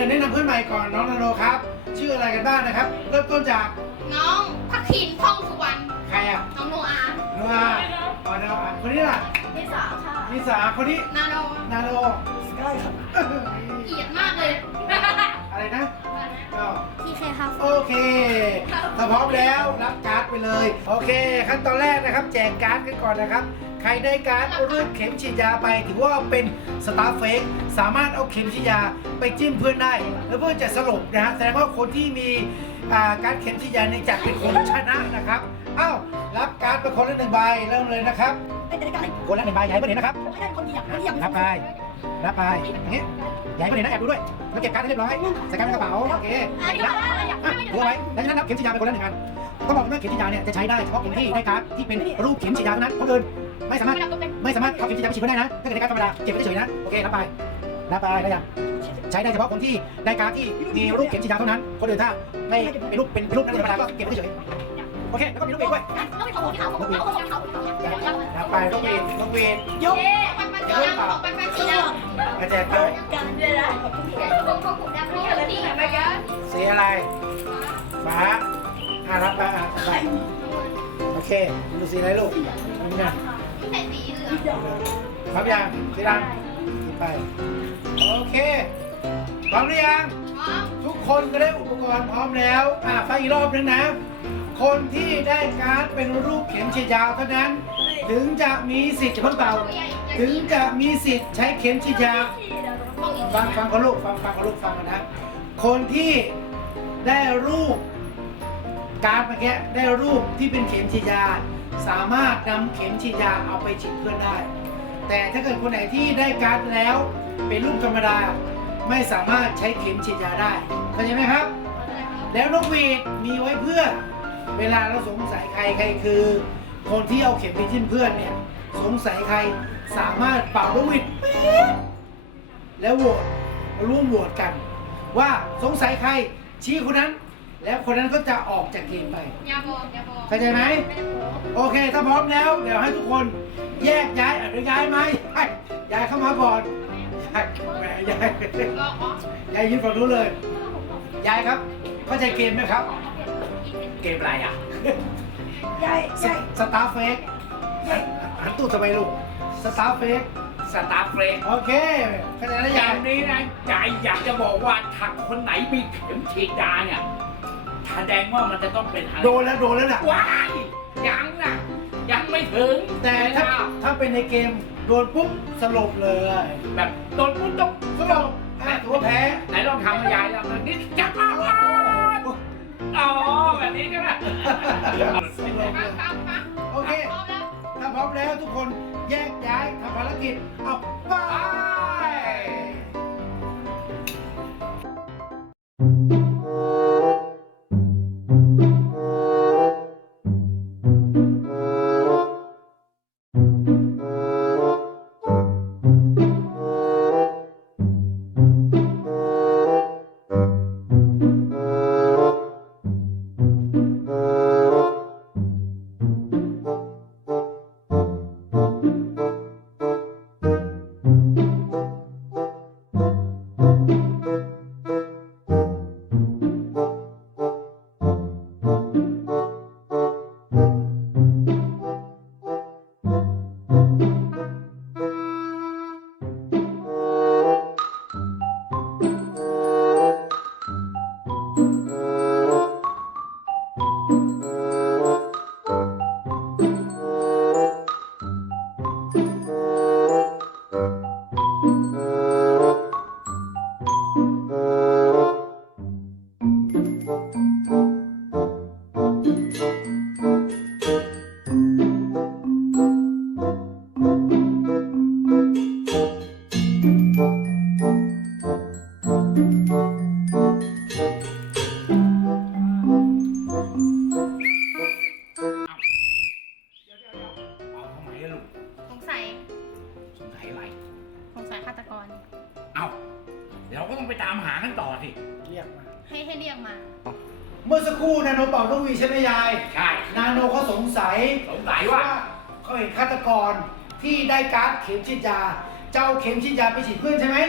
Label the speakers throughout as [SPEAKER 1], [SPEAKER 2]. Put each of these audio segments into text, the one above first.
[SPEAKER 1] แนะนำเพื่อนใหม่ก่อนน้องนาโนครับ ชื่ออะไรกันบ้างนะครับ เริ่มต้นจาก
[SPEAKER 2] น้องพักขินพ่องสุวรรณ
[SPEAKER 1] ใครอ่ะ
[SPEAKER 2] น้องโนอาห์
[SPEAKER 1] นัวอ๋อนัวคนนี้ล่ะ
[SPEAKER 2] นิสาค่ะ
[SPEAKER 1] นิสาคนนี้
[SPEAKER 2] นาโน
[SPEAKER 1] นาโน
[SPEAKER 3] สกายครับ
[SPEAKER 2] เกลียดมากเลย
[SPEAKER 1] อะไรนะก็
[SPEAKER 2] พี่เคครับ
[SPEAKER 1] โอเคถ้าพร้อมแล้วรับการ์ดไปเลย โอเค ขั้นตอนแรกนะครับ แจกการ์ดกันก่อนนะครับ ใครได้การ์ดรูปเข็มฉีดยาไปถือว่าเป็นสตาร์เฟกสามารถเอาเข็มฉีดยาไปจิ้มเพื่อนได้ แล้วเพื่อนจะสลบนะฮะแสดงว่าคนที่มีการ์ดเข็มฉีดยาในจักรเป็นคนชนะนะครับอ้าวรับการ์ดไปคนละ1 ใบเริ่มเลยนะครับ
[SPEAKER 3] ไอ้แต่ในการ
[SPEAKER 1] คนละ1 ใบอย่าให้เพื่อนเห็นนะครับ
[SPEAKER 3] ไม่ได้คนเดียวคนเดียว
[SPEAKER 1] รับไปรับไปอย่างงี้อย่าให้เพื่อนเห็นนะแอบดูด้วยแล้วเก็บการ์ดให้เรียบร้อยใส่การ์ดในกระเป๋าโอเค
[SPEAKER 2] อันนี้ก็ได้อยาก
[SPEAKER 1] รู้ไหมดังนั้นนับเข็มฉีดยาไปคนละ1 อันต้องบอกว่าเข็มฉีดยาเนี่ยจะใช้ได้เฉพาะคนที่ได้การ์ดที่เป็นรูปเข็มฉีดยาเท่านั้นคนอื่นไม่สามารถเอาเข็มฉีดยาไปฉีดก็ได้นะถ้าเกิดในการธรรมดาเก็บไว้เฉยๆนะโอเครับไปได้ยังใช้ได้เฉพาะคนที่ได้การ์ดที่มีรูปเข็มฉีดยาเท่านั้นคนอื่นถ้าไม่เป็นรูปนั้นธรรมดาก็เก็บไว้เฉยๆโอเคแล้วก็มีรูปเองด้วย
[SPEAKER 2] ต้องไปขโมยที่เขาเขาเขาเขา
[SPEAKER 1] รับไปต้องเวียน
[SPEAKER 2] ยกปันสีดำของปันสีดำ
[SPEAKER 1] กระแจกไป
[SPEAKER 3] กันเลยนะ
[SPEAKER 2] ของผมดำนี่อะไรที่ไหนกัน
[SPEAKER 1] สีอะไรฟ้ารับไปไปโอเคดูสีอะไรลูกเนี่ย
[SPEAKER 2] ใส่สีเหลือง
[SPEAKER 1] พร้อมยังสีดำไปโอเคพร้อมหรือยัง
[SPEAKER 2] พร้อม
[SPEAKER 1] ทุกคนก็ได้อุปกรณ์พร้อมแล้วฟังอีกรอบนึงนะ คนที่ได้การ์ดเป็นรูปเข็มฉีดยาเท่านั้น ถึงจะมีสิทธิ์เพิ่งเป่าถึงจะมีสิทธิ์ใช้เข็มฉีดยาฟังกับลูกฟังกับลูกฟังกันนะ คนที่ได้รูปการ์ดเมื่อกี้ได้รูปที่เป็นเข็มฉีดยา สามารถนำเข็มฉีดยาเอาไปฉีดเพื่อนได้ แต่ถ้าเกิดคนไหนที่ได้การ์ดแล้วเป็นรูปธรรมดาไม่สามารถใช้เข็มฉีดยาได้เข้าใจไหมครับ แล้วนกหวีดมีไว้เพื่อเวลาเราสงสัยใครคือ คนที่เอาเข็มไปจิ้มเพื่อนเนี่ยสงสัยใครสามารถเป่านกหวีดแล้วโหวตร่วมโหวตกัน ว่าสงสัยใครชี้คนนั้น แล้วคนนั้นก็จะออกจากเกมไป
[SPEAKER 2] อย่าบอก
[SPEAKER 1] เข้าใจไหมโอเคถ้าพร้อมแล้วเดี๋ยวให้ทุกคนแยกย้ายหรือย้ายไหมย้ายเข้ามาก่อนย้าย
[SPEAKER 2] บอกอ๋อ
[SPEAKER 1] ย้ายยืนฝั่งนู้นเลยย้ายครับเข้าใจเกมไหมครับ เกมอะไรอ่ะ
[SPEAKER 3] ใหญ่ใหญ่
[SPEAKER 1] สตาร์เฟกหันตู้ทำไมลูกสตาร์เฟก
[SPEAKER 4] สตาร์เฟรน
[SPEAKER 1] โอเคเข้าใจแล้ว
[SPEAKER 4] อ
[SPEAKER 1] ยั
[SPEAKER 4] ย่าง งนี้นะใจอยากจะบอกว่าถ้าคนไหนมีเข็มฉีดยาเนี่ยแสดงว่ามันจะต้องเป็นอะไร
[SPEAKER 1] โดนแล้วน่ะ
[SPEAKER 4] ว้ายยังนะยังไม่ถึง
[SPEAKER 1] แต่ถ้าเป็นในเกมโดนปุ๊บสลบเลย
[SPEAKER 4] แบบโดนปุ๊บต้อง
[SPEAKER 1] สลบถือว่าแพ้
[SPEAKER 4] ไหนลองทำให้ยายแล้วนี่จับมาว้าอ๋อแบบนี้ใช่ไหม
[SPEAKER 1] สลบเลย
[SPEAKER 2] ปั๊บ
[SPEAKER 1] โอเค
[SPEAKER 2] พร้อมแล้ว
[SPEAKER 1] ถ้าพร้อมแล้วทุกคนแยกย้ายทำภารกิจออกไป
[SPEAKER 4] เอาทำไมล่ะลูก
[SPEAKER 2] สงสัย
[SPEAKER 4] สงสัยอะไร
[SPEAKER 2] สงสัยฆาตกร
[SPEAKER 4] เอาเดี๋ยวเราก็ต้องไปตามหากันต่อสิ
[SPEAKER 1] เรียกมา
[SPEAKER 2] ให้เรียกมา
[SPEAKER 1] เมื่อสักครู่นาโนเป่านกหวีดใช่ไหมยาย
[SPEAKER 4] ใช่
[SPEAKER 1] นาโนเขาสงสัย
[SPEAKER 4] สงสัยว่า
[SPEAKER 1] เขาเห็นฆาตกรที่ได้การ์ดเข็มฉีดยาเจ้าเข็มฉีดยาไปฉีดเพื่อนใช่ไหม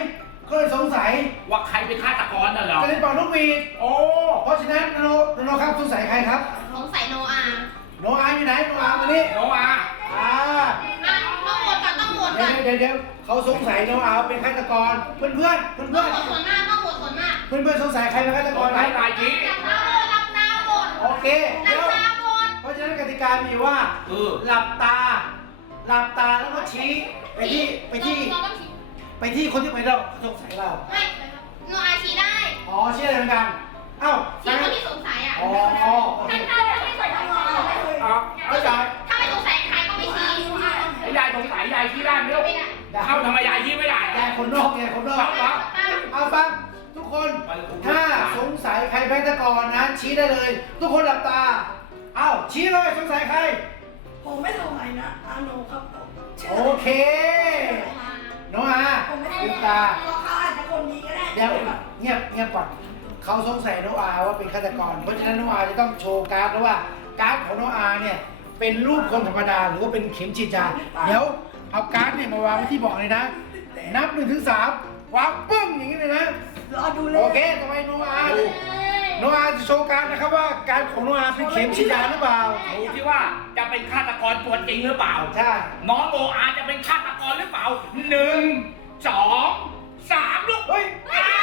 [SPEAKER 1] ก็เลยสงสัย
[SPEAKER 4] ว่าใครเป็นฆาตกรน่ะเหรอ
[SPEAKER 1] ก็เลยเป่านกหวีด
[SPEAKER 4] โอ้
[SPEAKER 1] เพราะฉะนั้นโนครับสงสัยใครครับ
[SPEAKER 2] สงสัยโนอาห์
[SPEAKER 1] โนอาอยู่ไหนโนอามานี่
[SPEAKER 4] โนอา
[SPEAKER 1] อ่า
[SPEAKER 2] ต้องโหวตก่อนต้องโหวตก่อน
[SPEAKER 1] เดี๋ยวเขาสงสัยโนอาเป็นฆาตกรเพื่อน
[SPEAKER 2] ต้องโหวตส่วนมากต้องโหวตส่วนมาก
[SPEAKER 1] เพื่อนสงสัยใครเป็นฆาต
[SPEAKER 4] ส
[SPEAKER 1] ก
[SPEAKER 4] ง
[SPEAKER 1] รไหม
[SPEAKER 4] สัยนายชี้
[SPEAKER 2] หลับตาโหวต
[SPEAKER 1] โอเค
[SPEAKER 2] หลั
[SPEAKER 1] เดี๋
[SPEAKER 2] บ
[SPEAKER 1] ยว
[SPEAKER 2] ตาโหวต
[SPEAKER 1] เพราะฉะนั้นกติกามีอยู่ว่า หลับตาแล้วก็ชี้ไปที่คนที่ไปเราสงสัยเรา
[SPEAKER 2] ไม่โนอาห์ชี้ได้
[SPEAKER 1] อ๋อชี้อะไรเหมือนกันเอ้า
[SPEAKER 2] ชี้คนที่สงสัยอ่ะ
[SPEAKER 1] อ๋อ
[SPEAKER 2] ถ้าไม่สงสัย
[SPEAKER 4] เอาเข้าใจ
[SPEAKER 2] ถ้าไม่สงสัยใครก็ไม่ชี้
[SPEAKER 4] ไอ้ยายสงสัยยายชี้ได้ไหมลูก
[SPEAKER 2] ไม่ได้
[SPEAKER 4] เอ้าทำไมยายชี้ไม่ได้
[SPEAKER 1] แก
[SPEAKER 4] อะ
[SPEAKER 1] คนนอกเอาฟังทุกคนถ้าสงสัยใครเป็นฆาตกรนะชี้ได้เลย ทุกคนหลับตาเอ้าชี้เลยสงสัยใคร
[SPEAKER 3] ผมไม่สงสัยนะอาโนครับผม
[SPEAKER 1] โอเคโนอา
[SPEAKER 3] ผมไม่ได้
[SPEAKER 1] ลืมตา
[SPEAKER 3] เขาอาจจะคนนี้ก็ได้
[SPEAKER 1] เดี๋ยวเงียบก่อนเขาสงสัยโนอาว่าเป็นฆาตกร เพราะฉะนั้นโนอาจะต้องโชว์การ์ดแล้วว่าการ์ดของโนอาเนี่ยเป็นรูปคนธรรมดาหรือว่าเป็นเข็มฉีดยาเดี๋ยวเอาการ์ดเนี่ยมาวางไว้ที่เบาะเลยนะ นับ1 ถึง 3วางปึ้งอย่างนี้เลยนะ
[SPEAKER 3] รอดูเลย
[SPEAKER 1] โอเคต่อไปโนอาจะโชว์การ์ดนะครับว่าการ์ดของโนอาเป็นเข็มฉีดยาหรือเปล่า
[SPEAKER 4] ดูที่ว่าจะเป็นฆาตกรตัวจริงหรือเปล่า
[SPEAKER 1] ใช่
[SPEAKER 4] น้องโนอาจะเป็นฆาตกรหรือเปล่า1 2 3ลูก
[SPEAKER 1] เฮ้ย
[SPEAKER 4] อ้า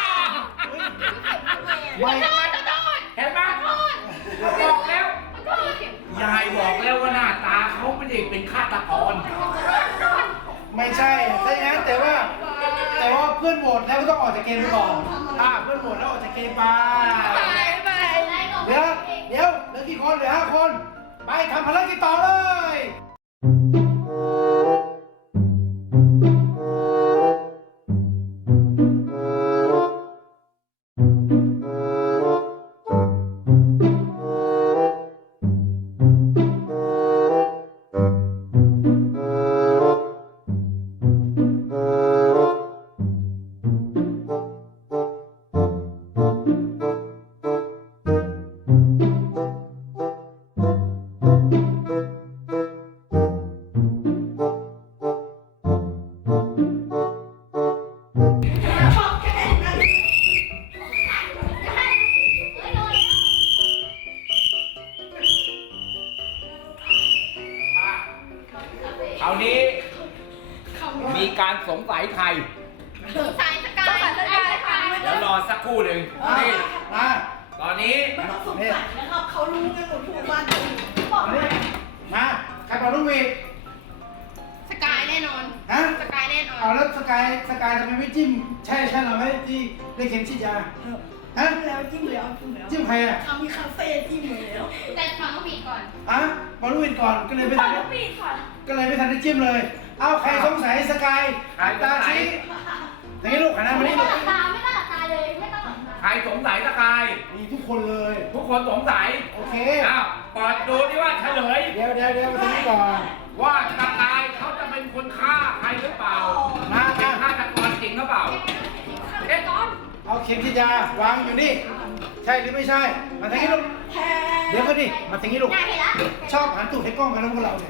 [SPEAKER 1] ไม่
[SPEAKER 2] โทษ
[SPEAKER 4] เห็นไหมบอกแล้ว ยายบอกแล้วว่าหน้าตาเขาไม่ได้เป็นฆาตกร
[SPEAKER 1] ไม่ใช่ถ้าอย่างนั้นแต่ว่าเพื่อนโหวตแล้วก็ต้องออกจากเกมไปก่อนเพื่อนโหวตแล้วออกจากเกมไปเดี๋ยวเหลือกี่คนเหลือ5 คนไปทำภารกิจต่อเลย
[SPEAKER 4] คราวนี้มีการสงสัยใคร
[SPEAKER 2] สงสัยสกายค่ะ
[SPEAKER 4] เดี๋ยวรอสักครู่หนึ่งนี่
[SPEAKER 1] มา
[SPEAKER 4] ตอนนี้
[SPEAKER 3] ไม่ต้องสงสัยนะครับเขารู้กันหมดทุกบ้านบอกเลย
[SPEAKER 1] มาใครเป่าลูกหวีด
[SPEAKER 2] สกายแน่นอน
[SPEAKER 1] ฮะ
[SPEAKER 2] สกายแน่นอน
[SPEAKER 1] เอาแล้วสกายทำไมไม่จิ้มใช่เราไหมที่ได้เข็มฉีดยาฮะ
[SPEAKER 3] จิ้มแล้ว
[SPEAKER 1] จิ้มใครอ่ะ
[SPEAKER 3] ทำมีคาเฟ่จิ้มแล้ว
[SPEAKER 2] แต่ฟังก็ผิดก่อน
[SPEAKER 1] เป่าลูกหวีดก่อนก็เลยไม่ทันได้จิ้มเลย เอาใครสงสัยสกายตาชี้อย่างนี้ลูกหันหน้ามานี่ลูก
[SPEAKER 2] ตาไม่ต้องหลับตาเลยไม่ต้องหลับตา
[SPEAKER 4] ใครสงสัยสกาย
[SPEAKER 1] มีทุกคนเลย
[SPEAKER 4] ทุกคนสงสัย
[SPEAKER 1] โอเค
[SPEAKER 4] อ้าวเปิดดูที่ว่าเฉลย
[SPEAKER 1] เดี๋ยวมาตรงนี้ก่อน
[SPEAKER 4] ว่าสกายเขาจะเป็นคนฆ่าใครหรือเปล่า
[SPEAKER 1] มา
[SPEAKER 4] เป็นฆาตกรจริงหรือเปล่าเอ๊ะ
[SPEAKER 1] เอาเข็มฉีดยาวางอยู่นี่ ใช่หรือไม่ใช่ มาทางนี้ลูก
[SPEAKER 3] แพ้
[SPEAKER 1] เดี๋ยวก็ดิ มาทางนี้ลูก
[SPEAKER 2] ได้เห็นแล้ว
[SPEAKER 1] ชอบหันตูดให้กล้องกันแล้วพวกเราเนี่ย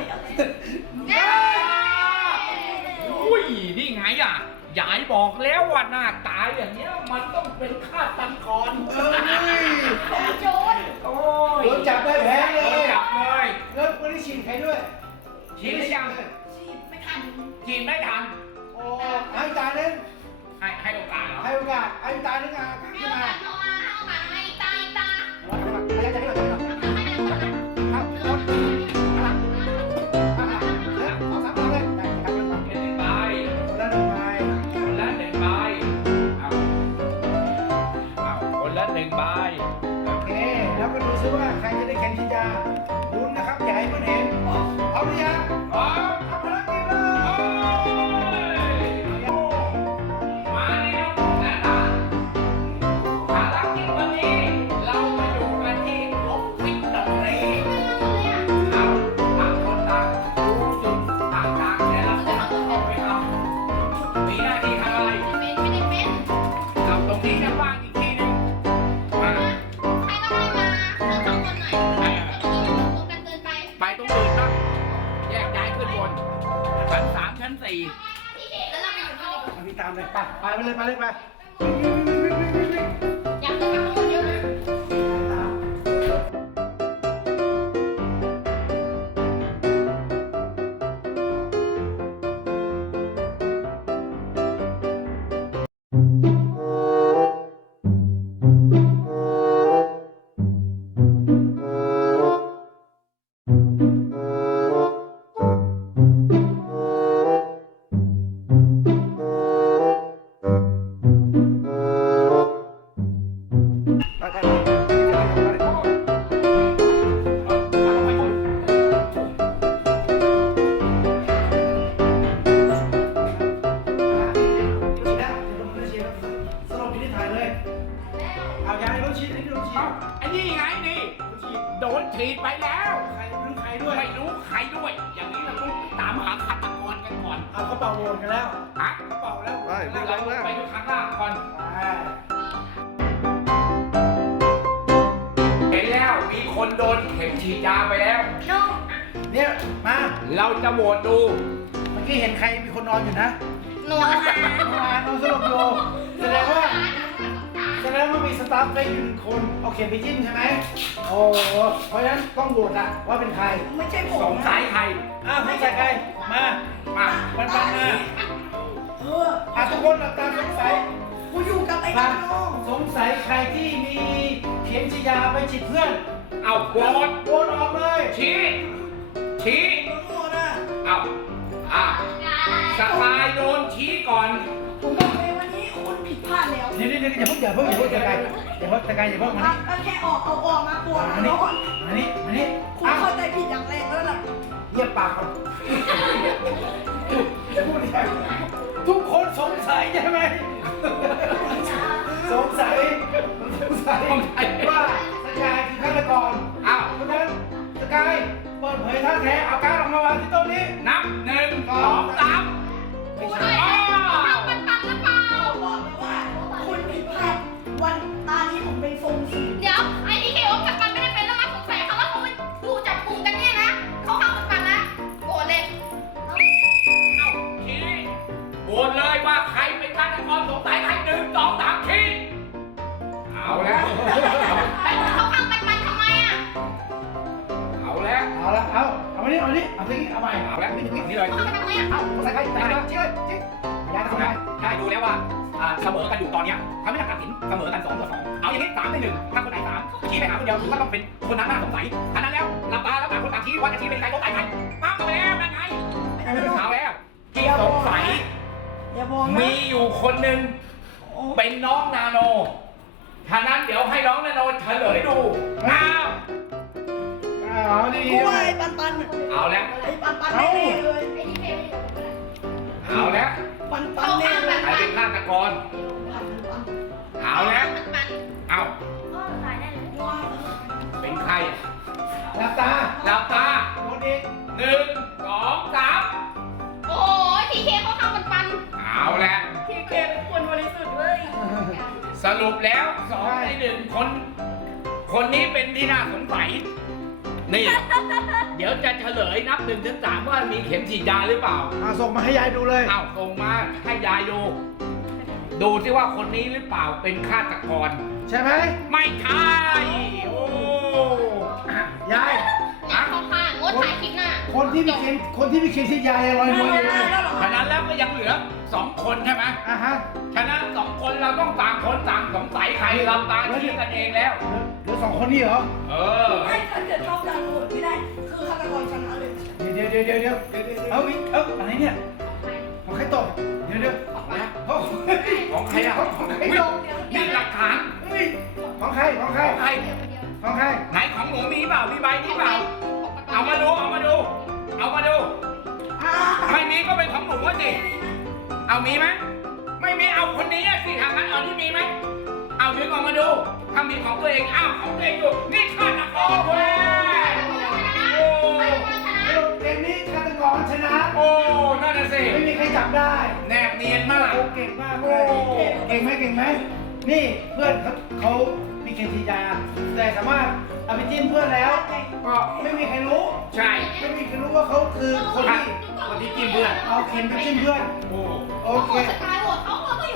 [SPEAKER 4] อุ้ยนี่ไงอ่ะยายบอกแล้วว่าหน้าตาอย่างเนี้ยมันต้องเป็นฆาตกร
[SPEAKER 1] เอ้ย
[SPEAKER 2] โจร
[SPEAKER 4] โอ้ย
[SPEAKER 1] โดนจับได้แพ้เล
[SPEAKER 4] โดน
[SPEAKER 1] ย
[SPEAKER 4] จับเลย
[SPEAKER 1] แล้วไม่ได้ฉีดใครด้วย
[SPEAKER 4] ฉีดหรือยัง
[SPEAKER 3] ชีพไม่ทัน
[SPEAKER 4] ฉีดไม่ทัน
[SPEAKER 1] โอ้ให้ตาหนึ่ง
[SPEAKER 4] ให้โอกาสเหรอ
[SPEAKER 1] ให้โอกาสให้ตาหนึ่งขึ้น
[SPEAKER 2] ให้
[SPEAKER 1] มา
[SPEAKER 2] โนอาให้โอกาสให้ตาตา
[SPEAKER 1] อะไรจะให้เราจะให้เราครับรถขอสามคนเลยได้ครับ
[SPEAKER 4] เป็นหนึ่งใบ
[SPEAKER 1] คนละหนึ่งใบ
[SPEAKER 4] คนละหนึ่งใบเอาคนละหนึ่งใบ
[SPEAKER 1] โอเค แล้วก็ดูซิว่าใครจะได้แข่งชิงยาลุ้นนะครับอย่าให้เพื่อนเห็นเอาหรือยัง
[SPEAKER 4] พร้อม
[SPEAKER 1] ทำภารกิจเลย
[SPEAKER 4] มาแล้วแล้วล่ะ
[SPEAKER 1] ไปเลยไป
[SPEAKER 2] อยากจะทำคนเดียวนะ
[SPEAKER 1] สรุปที่ถ่ายเลยเอายายรถชีดนี่รถชีด
[SPEAKER 4] ไอ้นี่ไงนี่ โดนฉีดไปแล้ว
[SPEAKER 1] ใครด้วย
[SPEAKER 4] ไม่รู้ใครด้วย อย่างนี้เราต้องตามหาฆาตกรกันก่อน
[SPEAKER 1] เอาเขาเป่าโหวตกันแล้ว
[SPEAKER 4] ฮะ
[SPEAKER 1] เขาเป่าแล้ว
[SPEAKER 4] เราไปดูข้างล่างก่อน เห็นแล้วมีคนโดนเข็มฉีดยาไปแล้ว
[SPEAKER 2] น้อง
[SPEAKER 1] เนี่ยมา
[SPEAKER 4] เราจะโหวตดู
[SPEAKER 1] เมื่อกี้เห็นใครมีคนนอนอยู่นะ
[SPEAKER 2] หนูอาหาร
[SPEAKER 1] นอนสลบอยู่แสดงว่ามีสตาฟได้อยู่1 คนเอาเข็มไปจิ้มใช่ไหมโอ้เพราะฉะนั้นต้องโหวตอะว่าเป็นใคร
[SPEAKER 3] ไม่ใช่ผม
[SPEAKER 4] สงสัยใคร
[SPEAKER 1] ไม่ใช่ใครมา
[SPEAKER 4] มา
[SPEAKER 1] ปันมา
[SPEAKER 3] เออ
[SPEAKER 1] ทุกคนหลับตาสงสัย
[SPEAKER 3] กูอยู่กับไอ้
[SPEAKER 1] มา
[SPEAKER 3] น้อง
[SPEAKER 1] สงสัยใครที่มีเข็มฉีดยาไปฉีดเพื่อน
[SPEAKER 4] เอาโหวต
[SPEAKER 1] โหวตออกเลย
[SPEAKER 4] ชี้
[SPEAKER 3] โง่นะ
[SPEAKER 4] เอาสกายโดนชี้ก่อน
[SPEAKER 3] ผมบอกเลยวันนี้คุณผิดพลาดแล้ว
[SPEAKER 1] เดี๋ยวอย่าเพิ่งตะกายอย่าเพิ่งมา
[SPEAKER 3] ก็แค่ออกมากลัวนะน้อง
[SPEAKER 1] นี่
[SPEAKER 3] คุณเข้าใจผิดอย่างแรงแล้วล่ะ
[SPEAKER 1] เงียบปากก่อนทุกคนสงสัยใช่ไหมสงสัยว่าสกายคือฆาตกร
[SPEAKER 4] อ้าว
[SPEAKER 1] เพราะฉะนั้นสกายเปิดเผยท่าแท้เอาการ์ดออกมาวางที่โต๊ะนี้
[SPEAKER 4] นับ1 2 3
[SPEAKER 1] ไม่
[SPEAKER 2] ใช่
[SPEAKER 1] ใช่
[SPEAKER 2] ทำมันปังหรือเปล่า
[SPEAKER 3] บอกเลยว่าคุณผิดพลาดวันตานี้ผมเป็นทรงสี
[SPEAKER 2] เดี๋ยวไอ้ที่เขียวกับมันไม่ได้เป็นแล้วมาสงสัยเขาแล้วเขาดูจับกลุ่มกันเนี่ยนะเขาทำมันปังนะโกรธเลย
[SPEAKER 4] เอาชี้โหวตเลยว่าใครเป็นฆาตกรสงสัยใคร1 2 3ชี้เอาแล้ว
[SPEAKER 2] ไอ้เขาทำมันปังทำไมอ่ะ
[SPEAKER 4] เอาแล้ว
[SPEAKER 1] เอาละเอามานี่เอาไปเอาใหม่
[SPEAKER 4] เอาแล้วนี่เลย
[SPEAKER 2] เขาทำมันทำไมอ่ะ
[SPEAKER 1] เอาใส่ใครจิ๊กยายทำไม
[SPEAKER 4] ได้ดูแล้วว่าเสมอกันอยู่ตอนเนี้ยทำให้ตัดสินเสมอกัน2 ต่อ 2เอาอย่างนี้3 ใน 1ถ้าคนไหน3ชี้ไปหาคนเดียวถือว่าต้องเป็นคนนั้นน่าสงสัยฉะนั้นแล้วหลับตาแล้วต่างคนต่างชี้ว่าจะชี้เป็นใครสงสัยใครปั๊บไปแล้วนั่นไงเอาแล้วที่สงสัย
[SPEAKER 3] อย่าบอกนะ
[SPEAKER 4] มีอยู่คนหนึ่งเป็นน้องนาโนฉะนั้นเดี๋ยวให้น้องนาโนเฉลยดูเอา
[SPEAKER 1] เอาดี
[SPEAKER 3] กูว่าไอ้ปัน
[SPEAKER 4] เอาแล้ว
[SPEAKER 3] ไอ้ปันแน่เลย
[SPEAKER 2] ไอ้ที่เขียวอยู่กับมัน
[SPEAKER 4] เอาแล้ว
[SPEAKER 3] ปันแน่เลย
[SPEAKER 4] ใครเป็นฆาตกรเอาแล้ว
[SPEAKER 2] มันปัง
[SPEAKER 4] เอา
[SPEAKER 2] ก็ตายได้เลย
[SPEAKER 4] เป็นใคร
[SPEAKER 1] หลับตา
[SPEAKER 4] หลับตา
[SPEAKER 1] โหวตอีก
[SPEAKER 4] 1 2 3
[SPEAKER 2] โอ้ยทีเคเขาทำมันปัง
[SPEAKER 4] เอาแล้ว
[SPEAKER 3] พี่เกเป็นคนบริสุทธิ์เว้ย
[SPEAKER 4] สรุปแล้ว2 ใน 1คนนี้เป็นที่น่าสงสัยนี่ เดี๋ยวจะเฉลยนับ1 ถึง 3ว่ามีเข็มฉีดยาหรือเปล่า
[SPEAKER 1] ส่งมาให้ยายดูเลย
[SPEAKER 4] เอาส่งมาให้ยายดู ดูที่ว่าคนนี้หรือเปล่าเป็นฆาตกร
[SPEAKER 1] ใช่ไหม
[SPEAKER 4] ไม่ใช่โอ้
[SPEAKER 1] ยาย
[SPEAKER 2] อยากเข้าข้างงดถ่ายคลิปหน้า
[SPEAKER 1] คนที่มีเข็มฉีดยาลอยนวลอยู่เลย
[SPEAKER 4] ฉะนั้นแล้วก็ยังเหลือ2 คนใช่ไหม
[SPEAKER 1] ฮะ
[SPEAKER 4] ฉะนั้น2 คนเราต้องต่างคนต่างสงสัยใครเราตาชี้กันเองแล้ว
[SPEAKER 1] เหลือ2 คนนี่เหรอ
[SPEAKER 4] เออ
[SPEAKER 3] ไม่ถ้าเกิดเท่ากันโหวตไม่ได้ คือฆาตกรชนะเลย
[SPEAKER 1] เดี๋ยวเอาอะไรเนี่ยของใครตกเดี๋ยวของใคร
[SPEAKER 4] ของใครอะ
[SPEAKER 1] ของใครตก
[SPEAKER 4] มีหลักฐาน
[SPEAKER 1] ของใคร
[SPEAKER 4] ของใคร ไหนของหนูมีเปล่ามีใบนี้เปล่าเอามาดูไม่มีก็เป็นของหนูว่าสิเอามีไหมไม่มีเอาคนนี้สิทางนั้นเอาที่มีไหมเอาดึงออกมาดูถ้ามีของตัวเองอ้าวของตัวเองอยู่นี่ฆาตกรเว้ยโอ้
[SPEAKER 1] เกมนี้ฆาตกรชนะ
[SPEAKER 4] โอ้นั่นน่ะสิ
[SPEAKER 1] ไม่มีใครจับได้
[SPEAKER 4] แนบเนียนมาก
[SPEAKER 1] โอ้เก่งมากเลยเก่งไหมนี่เพื่อนเขามีเข็มฉีดยาแต่สามารถเอาไปจิ้มเพื่อนแล้ว ก็ไม่มีใครรู้
[SPEAKER 4] ใช่
[SPEAKER 1] ไม่มีใครรู้ว่าเขาคือคนที่
[SPEAKER 4] คนที่จิ้มเพื่อน
[SPEAKER 1] เอาเข็มไปจิ้มเพื่อน
[SPEAKER 4] โอ้
[SPEAKER 1] โอเค
[SPEAKER 2] สกายโหวตเขาก็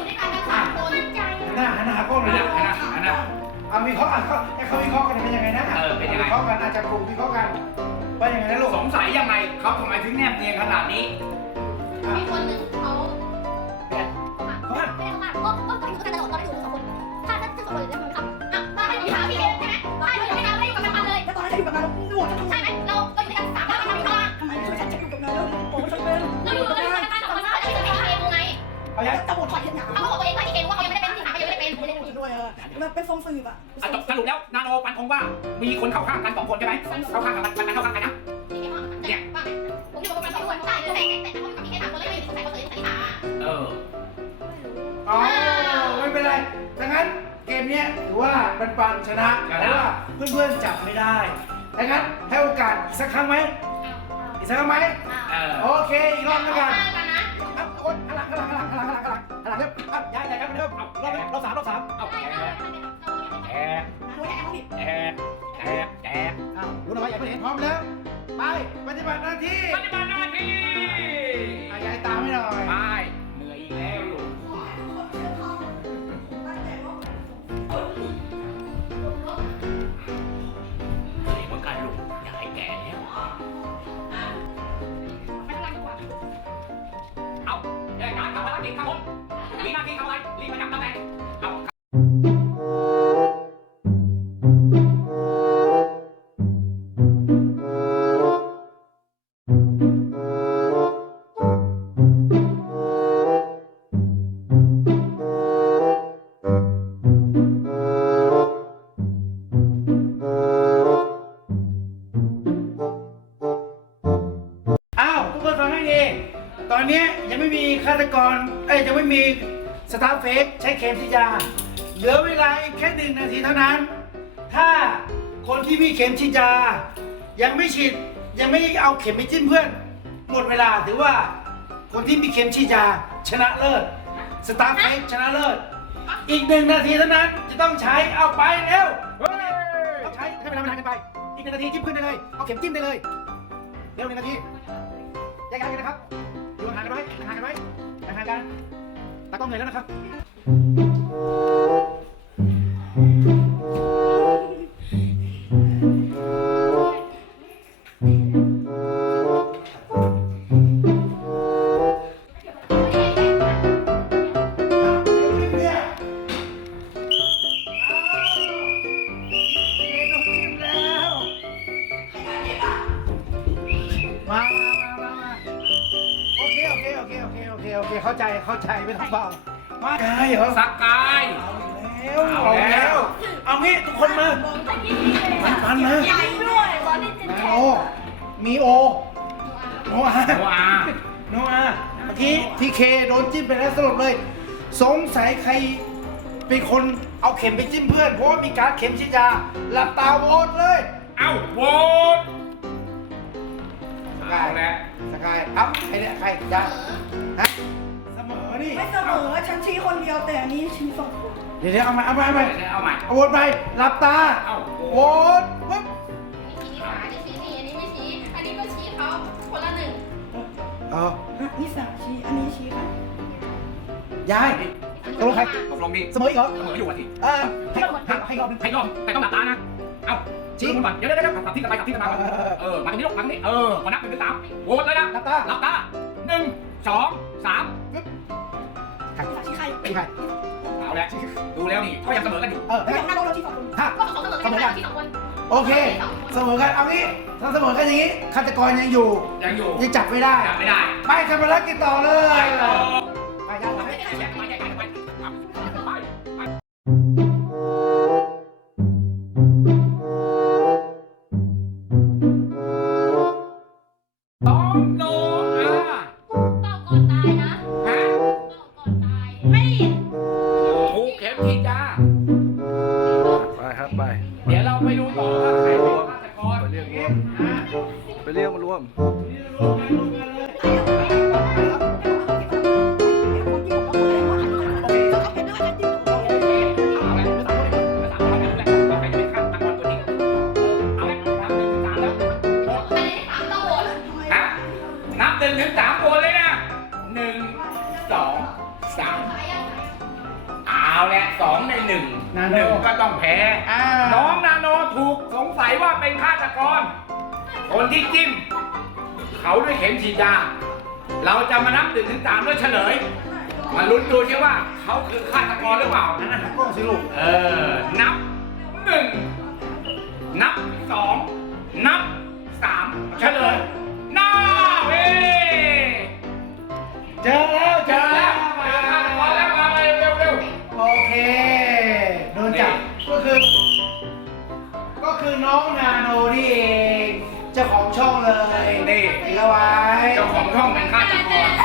[SPEAKER 1] พวก
[SPEAKER 4] อัน
[SPEAKER 1] นี้
[SPEAKER 4] นั้นอันนั้น
[SPEAKER 1] เอาวิเคราะห์เขาวิเคราะห์กันเป็นยังไงนะ
[SPEAKER 4] เป็นยังไง
[SPEAKER 1] วิเคราะห์กันอาจจะกลุ่มวิเคราะห์กันว่ายังไงนะลูก
[SPEAKER 4] สงสัยยังไงเขาทำไมถึงแนบเนียนขนาดนี้
[SPEAKER 2] มีคนหนึ่งเขา
[SPEAKER 3] ไม่ได้เข้ามาก็อยู่ด้วยกันตลอดตอนที่อยู่สองคนถ้าสองคนแล้วมันไม่ทำ
[SPEAKER 2] อ่ะตอนให้อยู่หาพี่เคนใช่ไหมตอนให้อยู่ด้วยกันไม่ได้อยู่กับมันเลย
[SPEAKER 3] แล้วตอนนั้นจะอยู่กับมันหนูจะทำไง
[SPEAKER 2] ใช่ไหมเราอยู่ด้วยกัน3 คนเราอยู่ด้วยกัน
[SPEAKER 3] ทำไมช่วยฉันอยู่กับนายแล้วโอ้ฉันเป็น
[SPEAKER 2] เราอยู่ด้วยกัน2 คนเราอยู่ด้วยกันเองไง
[SPEAKER 1] เอาอย่าง
[SPEAKER 3] จะหมดถอยยังไง
[SPEAKER 2] เขาบอกตัวเองว่าที่เคนว่าเขายังไม่ได้เป็นที่หายังไม่ได้เป็น
[SPEAKER 3] ไม่ได้พูดด้วยมันเป็นทรงสืบอะ
[SPEAKER 4] สรุปแล้วนาโนฟันธงว่ามีคนเข้าข้างกัน2 คนใช่ไหมเข้าข้างกันเข้าข้างใครนะ
[SPEAKER 2] พี่เคนว่าเนี่ยว่าไงผมอยู่กับมัน2 คนใช่แต่เขาอยู่กับพี่เคน3 คนเลยไม่อยู่ใส่เขาเลยใส่ขา
[SPEAKER 1] อ๋อไม่เป็นไรดังนั้นเกมนี้ถือว่าปันชนะเพราะว่าเพื่อนๆจับไม่ได้ดังนั้นให้โอกาสอีกสักครั้งไหมอีกสักครั้งไหมโอเคอีกรอบแล้วกัน
[SPEAKER 2] กันนะ
[SPEAKER 1] เอาคนหลังเริ่มย้ายกันเริ่มรอบสาม
[SPEAKER 4] เอาแก
[SPEAKER 3] หนูแอบเขาผิด
[SPEAKER 1] รู้นะว่าอย่าไปเห็นพร้อมแล้วไปปฏิบัติหน้าที่
[SPEAKER 4] ปฏิบัติหน้าที่
[SPEAKER 1] ย้ายตามให้หน่อย
[SPEAKER 4] ไปเหนื่อยอีกแล้วลูก
[SPEAKER 3] ขอให้ทุกคนเชื่อเขาตั้งใจว่า
[SPEAKER 4] เหนื่อยเหมือนกันลูกยายแก่แล้วเอาเดี๋ยวการทำภารกิจครับผมมีหน้าที่ทำอะไรรีบมาจับตำแหน่งเอา
[SPEAKER 1] อ้าวทุกคนฟังให้ดีตอนนี้ยังไม่มีฆาตกรยังไม่มีสตาร์เฟกใช้เข็มฉีดยาเหลือเวลาอีกแค่1 นาทีเท่านั้น ถ้าคนที่มีเข็มฉีดยายังไม่ฉีดยังไม่เอาเข็มไปจิ้มเพื่อน หมดเวลาถือว่าคนที่มีเข็มฉีดยาชนะเลิศสตาร์เฟกชนะเลิศอีก1 นาทีเท่านั้นจะต้องใช้เอาไปเร็วต้องใช้ให้เวลามันนานกันไปอีก1 นาทีจิ้มเพื่อนได้เลยเอาเข็มจิ้มได้เลยเร็ว1 นาทีแยกย้ายกันนะครับอยู่ห่างกันไว้ห่างกันไว้ห่างกันตากล้องเหนื่อยแล้วนะครับมาโอเคเข้าใจไม่ต้องเบามาได้เหรอ
[SPEAKER 4] สักกาย
[SPEAKER 1] เอางี้ทุกคนมาปันนะ
[SPEAKER 3] ใหญ่ด้วยตอนนี้จะ
[SPEAKER 1] โอมีโอโนอา
[SPEAKER 4] โมอา
[SPEAKER 1] เมื่อกี้ทีเคโดนจิ้มไปแล้วสลบเลย สงสัยใครเป็นคนเอาเข็มไปจิ้มเพื่อนเพราะว่ามีการเข็มฉีดยาหลับตาโหวตเลย
[SPEAKER 4] เอาโหวต
[SPEAKER 1] สกายเอ้าใครเนี่ยใครยาฮะเสมอนี่
[SPEAKER 3] ไม่เสมอฉันชี้คนเดียวแต่อันนี้ชี้สองคน
[SPEAKER 1] เดี๋ยวเอาใหม่
[SPEAKER 4] เอาใหม่
[SPEAKER 1] โหวตไปหลับตา
[SPEAKER 4] เอาโห
[SPEAKER 1] โห
[SPEAKER 4] ว
[SPEAKER 1] ว
[SPEAKER 4] ต
[SPEAKER 1] ตปุ๊บ
[SPEAKER 2] อันนี้ชี้นี่อันนี้ไม่ชี้อันนี้ก็ชี้เขาคนละ1
[SPEAKER 1] อ๋อ
[SPEAKER 3] นี่สามชี้อันนี้ชี้ค่ะ
[SPEAKER 1] ยายตกลงใคร
[SPEAKER 4] ตกลงดิ
[SPEAKER 1] เสมออีกเหรอ
[SPEAKER 4] เสมออยู่อ่ะสิ
[SPEAKER 1] ให้รอบนึง
[SPEAKER 4] ให้รอบแต่ต้องหลับตานะ เอาชี้มันก่อนเดี๋ยวกลับที่กันไปกลับที่กันมาก่อนมาตรงนี้ลูกมาตรงนี้มานับ1 ถึง 3โหวตเลยนะ
[SPEAKER 1] หลับตา
[SPEAKER 4] หลับตา1 2 3
[SPEAKER 1] ใคร
[SPEAKER 3] ชี้ใคร
[SPEAKER 1] ชี้ใคร
[SPEAKER 4] เอาแล้วดูแล้วนี่ก็ยังเสมอกันอยู่
[SPEAKER 3] อย่างนั้นเราชี้สองคน
[SPEAKER 1] ถ้า
[SPEAKER 2] ก็เขาเสมอกันไปที่2 คน
[SPEAKER 1] โอเค เสมอกัน เอางี้ถ้าเสมอกันอย่างนี้ฆาตกรยังอยู่
[SPEAKER 4] ยังอยู่
[SPEAKER 1] ยังจับไม่ได้
[SPEAKER 4] จับไม่ได้
[SPEAKER 1] ไปทำภารกิจต่อเลย
[SPEAKER 4] ไปต่อ
[SPEAKER 1] ไปยาวไป
[SPEAKER 4] ต้องโนอา
[SPEAKER 2] เป้าก่อนตายนะ
[SPEAKER 4] ฮะ
[SPEAKER 2] เป้าก่อนตายไม่
[SPEAKER 4] ถูกเข็มฉีดยา
[SPEAKER 5] ไปครับไป
[SPEAKER 4] เดี๋ยวเราไปดูต่อว่าใครเป็นฆาตกร
[SPEAKER 5] ไปเรียกรวมไปเรียกมารวม
[SPEAKER 4] นับ1 ถึง 3คนเลยนะ1 2 3เอาแหละ2 2 ใน
[SPEAKER 1] นาโน
[SPEAKER 4] 1 1 ก็ต้องแพ้ น้องนาโนถูกสงสัยว่าเป็นฆาตกร คนที่จิ้ม เขาด้วยเข็มฉีดยา เราจะมานับ1 ถึง 3ด้วยเฉลย มาลุ้นดูใช่ว่าเขาคือฆาตกรหรือเปล่า
[SPEAKER 1] นั่นนะกล้องสิลูก
[SPEAKER 4] นับ 1 นับ 2 นับ 3 เฉลยหน้าเว
[SPEAKER 1] เจอแล้ว
[SPEAKER 4] เจอแล้วมาฆาตกรแล้วมาเลยเร็ว
[SPEAKER 1] โอเคโดนจับก็คือน้องนาโนนี่เองเจ้าของช่องเลย
[SPEAKER 4] ๆนี่
[SPEAKER 1] ติดเอาไว้
[SPEAKER 4] เจ้าของช่องเป็นฆาตกร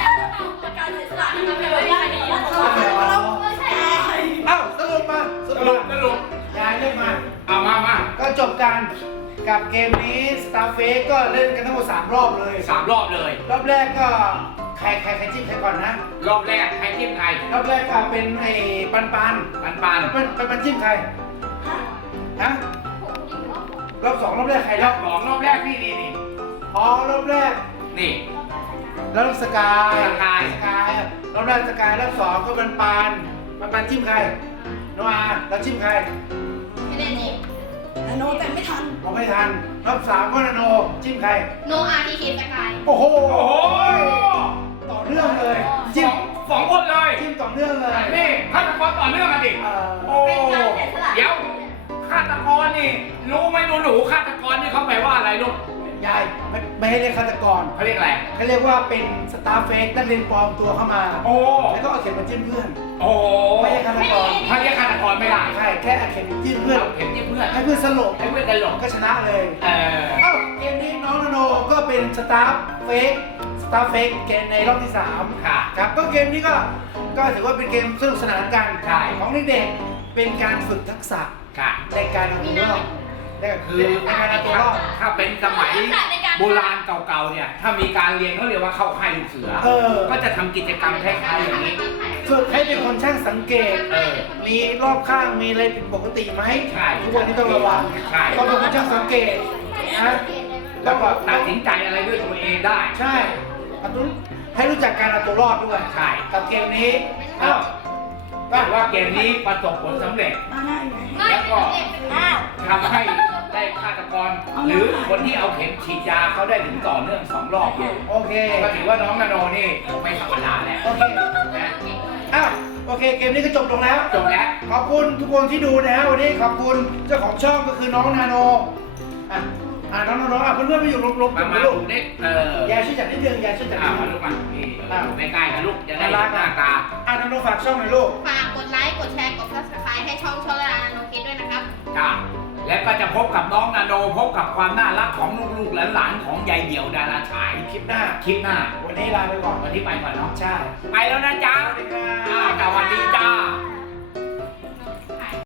[SPEAKER 1] เอ้าสรุปมา
[SPEAKER 4] สรุป
[SPEAKER 1] ยายเล่นมา
[SPEAKER 4] เอามา
[SPEAKER 1] ก็จบกันกับเกมนี้ Starface ก็เล่นกันทั้งหมด3 รอบเลย
[SPEAKER 4] 3 รอบเลย
[SPEAKER 1] รอบแรกก็ใครจิ้มใครก่อนนะ
[SPEAKER 4] รอบแรกใครจิ้มใคร
[SPEAKER 1] รอบแรกก็เป็นไอ้ปัน
[SPEAKER 4] ปาน
[SPEAKER 1] ปันจิ้มใครฮะรอบ 2รอบแรกใคร
[SPEAKER 4] ร
[SPEAKER 1] ร
[SPEAKER 4] อ
[SPEAKER 1] อ
[SPEAKER 4] บบ 2รอบแรกนี่
[SPEAKER 1] อ๋อรอบแรก
[SPEAKER 4] นี่
[SPEAKER 1] แล้วสกาย
[SPEAKER 4] สกาย
[SPEAKER 1] รอบแรกสกายรอบ 2ก็เป็นปันจิ้มใครโนอาแล้วจิ้มใคร
[SPEAKER 2] ไม่ได้จิ
[SPEAKER 3] โนแต่ไม่ทัน
[SPEAKER 1] มองไม่ทันรอบ 3ก็นาโนจิ้มใคร
[SPEAKER 2] โนอาร์ทีเคสกาย
[SPEAKER 1] โอ้โห
[SPEAKER 4] โอ้โห
[SPEAKER 1] ต่อเนื่องเลยจิ้ม
[SPEAKER 4] สองคนเลย
[SPEAKER 1] จิ้มต่อเนื่องเลย
[SPEAKER 4] นี่ฆาตกรต่อเนื่องกันดิ โอ้ เดี๋ยวฆาตกรนี่รู้ไหมหนูฆาตกรนี่เขาแปลว่าอะไรลูก
[SPEAKER 1] ยายไม่ให้เรียกฆาตกร
[SPEAKER 4] เขาเรียกอะไร
[SPEAKER 1] เขาเรียกว่าเป็นสตาร์เฟกนักเรียนปลอมตัวเข้ามา
[SPEAKER 4] โอ้
[SPEAKER 1] แล้วก็เอาเข็มมาจิ้มเพื่อน
[SPEAKER 4] โอ้
[SPEAKER 1] ไม่ใช่ฆาตกร
[SPEAKER 4] ถ้าเรียกฆาตกรไม่ได้
[SPEAKER 1] ใช่แค่เอาเข็มจิ้มเพื่อน
[SPEAKER 4] เอาเข็มจิ้มเพื่อน
[SPEAKER 1] ให้เพื่อนสลบ
[SPEAKER 4] ให้เพื่อนกันหลง
[SPEAKER 1] ก็ชนะเลย
[SPEAKER 4] เออ
[SPEAKER 1] เอ้าเกมนี้น้องนาโนก็เป็นสตาร์เฟกเกมในรอบที่ 3
[SPEAKER 4] ค่ะ
[SPEAKER 1] ครับก็เกมนี้ก็ถือว่าเป็นเกมสนุกสนานกัน
[SPEAKER 4] ใช่
[SPEAKER 1] ของเด็กๆเป็นการฝึกทักษะ
[SPEAKER 4] ค่ะ
[SPEAKER 1] ในการเอาตัวรอดนั่นก็คือในการเอาตัวรอด
[SPEAKER 4] ถ้าเป็นสมัยโบราณเก่าๆเนี่ย ถ้ามีการเรียนเขาเรียกว่าเข้าค่ายลูกเสือ ก็จะทำกิจกรรมคล้ายๆอย่างนี้
[SPEAKER 1] ฝึกให้เป็นคนช่างสังเกต มีรอบข้างมีอะไรผิดปกติไหม
[SPEAKER 4] ใช่
[SPEAKER 1] ทุกวันนี้ต้องระวัง
[SPEAKER 4] ใช่
[SPEAKER 1] ต้องเป็นคนช่างสังเกตนะ
[SPEAKER 4] แล้วก็ตัดสินใจอะไรด้วยตัวเองได้
[SPEAKER 1] ใช่เอาตัวให้รู้จักการเอาตัวรอดด้วย
[SPEAKER 4] ใช่
[SPEAKER 1] กับเกมนี้
[SPEAKER 4] อ้าวก็ว่าเกมนี้ประสบผลสำเร็จ แล้วก็ทำให้ได้ฆาตกร หรือคนที่เอาเข็มฉีดยาเขาได้ถึงต่อเนื่อง2 รอบเลย
[SPEAKER 1] โอเค
[SPEAKER 4] ก็ถือว่าน้องนาโนนี่ไม่ธรรมดาแล้ว
[SPEAKER 1] โอเค
[SPEAKER 4] นะ
[SPEAKER 1] อ้าวโอเคเกมนี้ก็จบลงแล้ว
[SPEAKER 4] จบแล้ว
[SPEAKER 1] ขอบคุณทุกคนที่ดูนะฮะวันนี้ขอบคุณเจ้าของช่องก็คือน้องนาโนน้องนาโนเพื่อนๆไปอยู่ลบๆ
[SPEAKER 4] มา
[SPEAKER 1] กัน
[SPEAKER 4] มา
[SPEAKER 1] ลูก
[SPEAKER 4] ลูกเด็ก
[SPEAKER 1] ยายช่วยจัดนิดนึงยายช่วยจัดนิด
[SPEAKER 4] มา
[SPEAKER 1] นึ
[SPEAKER 4] ลู
[SPEAKER 1] ง
[SPEAKER 4] กมานี่อยู่ใกล้ๆกันลูกจะได้เห็นหน้าตา
[SPEAKER 1] นาโนฝากช่องหน่อยลูก
[SPEAKER 2] ฝากกดไลค์ กดแชร์ กด subscribe ให้ช่องลาโนคิดด้วยนะครับ
[SPEAKER 4] จ้าและก็จะพบกับน้องนาโนพบกับความน่ารักของลูกๆหลานๆของยายเดี่ยวดาราฉาย
[SPEAKER 1] คลิปหน้า
[SPEAKER 4] คลิปหน้า
[SPEAKER 1] วันนี้ลาไปก่อน
[SPEAKER 4] วันที่ไปก่อนเนาะ
[SPEAKER 1] ใช่
[SPEAKER 4] ไปแล้วนะจ๊ะ
[SPEAKER 1] สวัสดีครับ
[SPEAKER 4] สวัสดีจ้า
[SPEAKER 1] ส